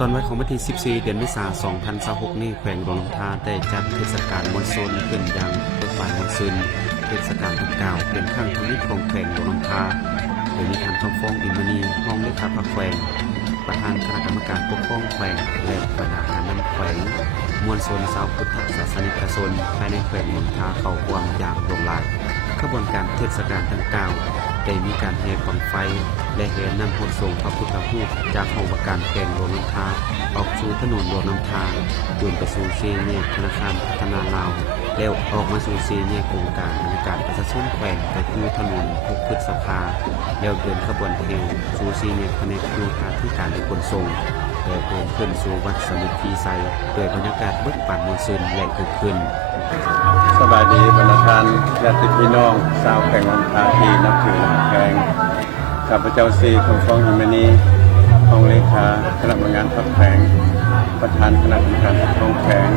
ตอนวันของวันที่14เดือนเมษายน2026นี้แขวงหลวงลำธารได้จัดเทศกาลมอนซูนขึ้นอย่างเปิดบานมอนซูนเทศกาลดังกล่าวเป็นครั้งทวิตของแขวงหลวงลำธารโดยมีท่านคำฟ้องอินมณีห้องเลขาธิการแขวงประธานคณะกรรมการปกครองแขวงและบรรดาการนำแขวงมวลชนชาวพุทธศาสนิกชนภายในแขวงหลวงลำธารเข้าร่วมอย่างหลงไหลขบวนการเทศกาลดังกล่าวได้มีการแห่บั้งไฟและแห่นำโหดส่งพระพุทธรูปจากห้องประการแขวงหลวงลำธารออกสู่ถนนหลวงลำธารโดยไปสู่เซเนียธนาคารพัฒนาลาวแล้วออกมาสู่เซเนียโครงการบรรยากาศประชาชนแขวงไปคือถนน6 พฤษภาแล้วเดินขบวนแห่สู่เซเนียแผนกโยธาธิการและขนส่งและเดินขึ้นสู่วัดสมิทธีไซโดยบรรยากาศเบิกบานมวลชนและคึกคืนสบายดีบรรดาท่านญาติพี่น้องชาวแขวงลำธารที่นับถือแขวงข้าพเจ้าซีคำฟ้องอิมณีห้องเลขาคณะกรรมการพักแขวงประธานคณะกรรมการปกครองแขวง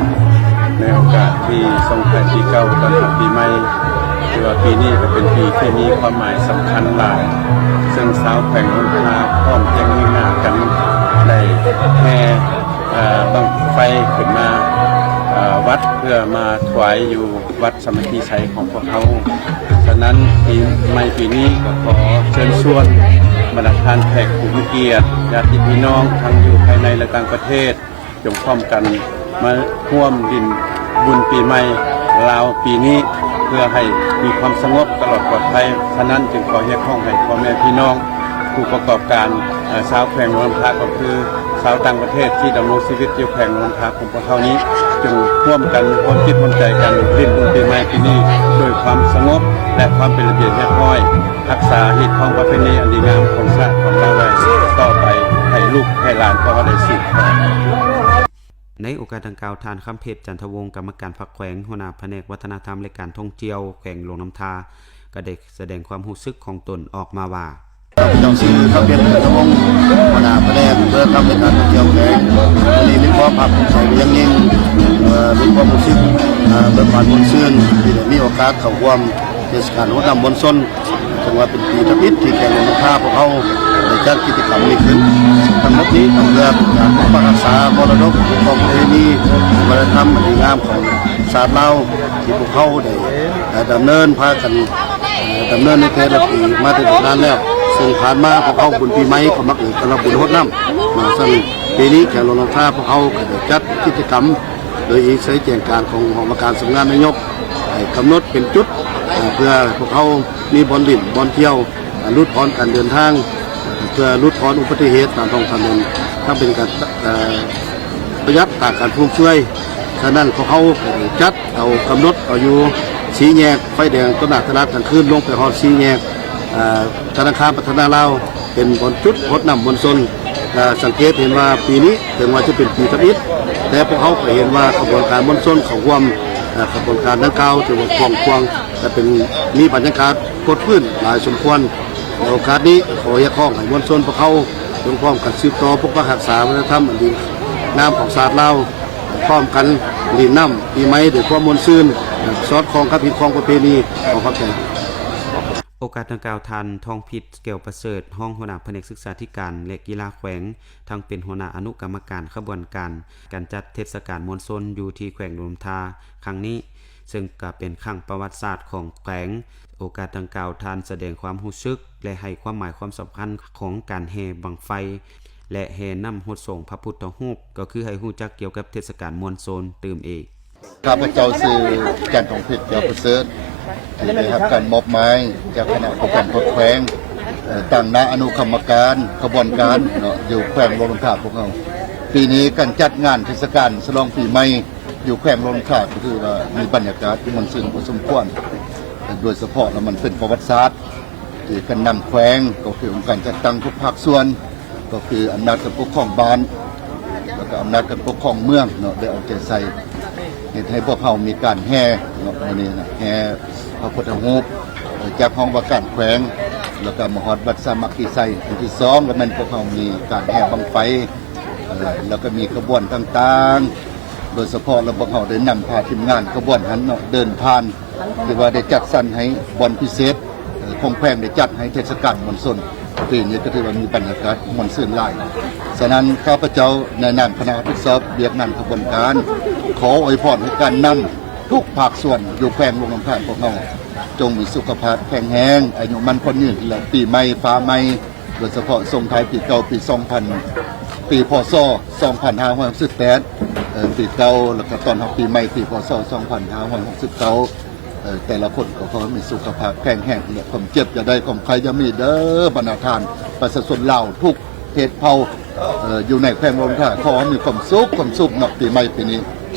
ในโอกาสที่ทรงไทยปีเก่าต้อนรับปีใหม่ถือว่าปีนี้ก็เป็นปีที่มีความหมายสำคัญหลายซึ่งชาวแขวงลำธารพร้อมเพรียงหน้ากันได้แห่บั้งไฟขึ้นมาวัดเพื่อมาถวายอยู่วัดสมัคคีชัยของพวกเขาฉะนั้นปีใหม่ปีนี้ก็ขอเชิญชวนบรรดาท่านแขกผู้มีเกียรติญาติพี่น้องทั้งอยู่ภายในและต่างประเทศจงพร้อมกันมาร่วมดินบุญปีใหม่ลาวปีนี้เพื่อให้มีความสงบตลอดปลอดภัยฉะนั้นจึงขอเรียกร้องให้พ่อแม่พี่น้องผู้ประกอบการชาวแขวงหลวงลำธารก็คือชาวต่างประเทศที่ดำรงชีวิตอยู่แขวงหลวงลำธารของพวกเขานี้จงร่วมกันร่วมคิดร่วมใจกันเล่นบุญปีใหม่ปีนี้ด้วยความสงบและความเป็นระเบียบเรียบร้อยรักษาฮีตของประเพณีอันดีงามของชาติของเราไว้ต่อไปให้ลูกให้หลานก็ได้สืบทอดในโอกาสดังกล่าวทานคำเพชรจันทวงศ์กรรมการพรรคแขวงหัวหน้าแผนกวัฒนธรรมและการท่องเที่ยวแขวงหลวงลำธารก็ได้แสดงความรู้สึกของตนออกมาว่าเจ้าชื่อคำเพชรจันทวงศ์หัวหน้าแผนกเพื่อทำในการท่องเที่ยวแขวงวันนี้มีความภาคภูมิใจเป็นอย่างยิ่งมีความรู้สึกเบิกบานมวลชื่นที่ได้มีโอกาสเข้าร่วมเทศกาลรดน้ำมนต์ส้นจังหวัดเป็นปีทพิษที่แขวงหลวงลำธารพวกเขาได้จัดกิจกรรมนี้ขึ้นทั้งหมดนี้ต้องเพื่อการปกปักรักษามรดกของประเพณีวัฒนธรรมอันดีงามของชาติลาวที่พวกเขาได้ดำเนินพากันดำเนินในแต่ละปีมาถึงนานแล้วซึ่งผ่านมาพวกเขาบุญปีใหม่ก็มักสำหรับบุญรดน้ำซึ่งปีนี้แขกหลวงลำธารพวกเขาได้จัดกิจกรรมโดยใช้แจงการของหอการสำนักงานนายกกำหนดเป็นจุดเพื่อพวกเขามีบอลลิ่นบอลเที่ยวลดทอนการเดินทางเพื่อลดทอนอุบัติเหตุตามท้องถนนถ้าเป็นการประหยัดต่างการพุ่งช่วยฉะนั้นพวกเขาจัดเอากำหนดเอาอยู่สีแยกไฟแดงต้นหนาตลาดกลางคืนลงไปฮอดสีแยกธนาคารพัฒนาลาวเป็นบนจุดรดน้ำมนต์ชนสังเกตเห็นว่าปีนี้ถึงว่าจะเป็นปีทบิดแต่พวกเขาเห็นว่าขบวนการมนต์ชนของความขบวนการดังกล่าวถือว่าควงแต่เป็นมีบรรยากาศกดพื้นหลายสมควรในโอกาสนี้ขอเรียกร้องให้มวลชนพวกเขาจงพร้อมกันสืบต่อปกปักรักษาวัฒนธรรมอันดีงามของศาสตร์ลาวพร้อมกันลีนน้ำปีใหม่ด้วยความมนต์ซื่นซอดคองกับผิดคองประเพณีของพรรคแขวงโอกาสดังกล่าวทันทองพิษแก้วประเสริฐห้องหัวหน้าแผนกศึกษาธิการและกีฬาแขวงทั้งเป็นหัวหน้าอนุกรรมการขบวนการจัดเทศกาลมวลชนอยู่ที่แขวงหลวงลำธารครั้งนี้ซึ่งก็เป็นครั้งประวัติศาสตร์ของแขวงโอกาสดังกล่าวทานแสดงความรู้สึกและให้ความหมายความสำคัญของการแห่บั้งไฟและแห่นำโหดส่งพระพุทธรูปก็คือให้รู้จักเกี่ยวกับเทศกาลมวลชนตื่มเอกข้าพเจ้าชื่อจันทองเพชรแก้วประเสริฐที่ได้รับการมอบหมายจากคณะกรรมการพรรคแขวงตั้งณอนุกรรมการขบวนการอยู่แขวงหลวงลำธารพวกเราปีนี้การจัดงานเทศกาลฉลองปีใหม่อยู่แขวงหลวงลำธารก็คือว่ามีบรรยากาศที่มันซึ้งพอสมควรโดยเฉพาะแล้วมันเป็นประวัติศาสตร์ที่การนำแขวงก็คือการจัดตั้งทุกภาคส่วนก็คืออำนาจการปกครองบ้านแล้วก็อำนาจการปกครองเมืองได้เอาใจใส่ให้พวกเขามีการแห่วันนี้นะแห่พระพุทธรูปจากห้องว่าการแขวงแล้วก็มหอดวัดสามัคคีไซวันที่2แล้วมันพวกเขามีการแห่บั้งไฟแล้วก็มีขบวนต่างๆโดยเฉพาะเราพวกเขาได้นำพาทีมงานขบวนนั้นเดินผ่านหรือว่าได้จัดสรรให้บอลพิเศษคงแพงได้จัดให้เทศกาลมวลชน ปีนี้ก็ถือว่ามีบรรยากาศมวลซื่นหลายฉะนั้นข้าพเจ้าในนามคณะทดสอบเรียกงานขบวนการขออวยพรให้การนำทุกภาคส่วนอยู่แขวงลงน้ำท่านพวกเราจงมีสุขภาพแข็งแรงอายุมั่นคนยืนและปีใหม่ฟ้าใหม่โดยเฉพาะส่งท้ายปีเก่าปี 2000 ปีพศ 2568ปีเก่าแล้วก็ตอนรับปีใหม่ปีพศ 2569แต่ละคนก็ขอให้มีสุขภาพแข็งแรงและความเจ็บจะได้ความใครจะมีเด้อบรรณาทานประชาชนเหล่าทุกเพศเผ่าอยู่ในแขวงลงท่าขอให้มีความสุขเนาะปีใหม่ปีนี้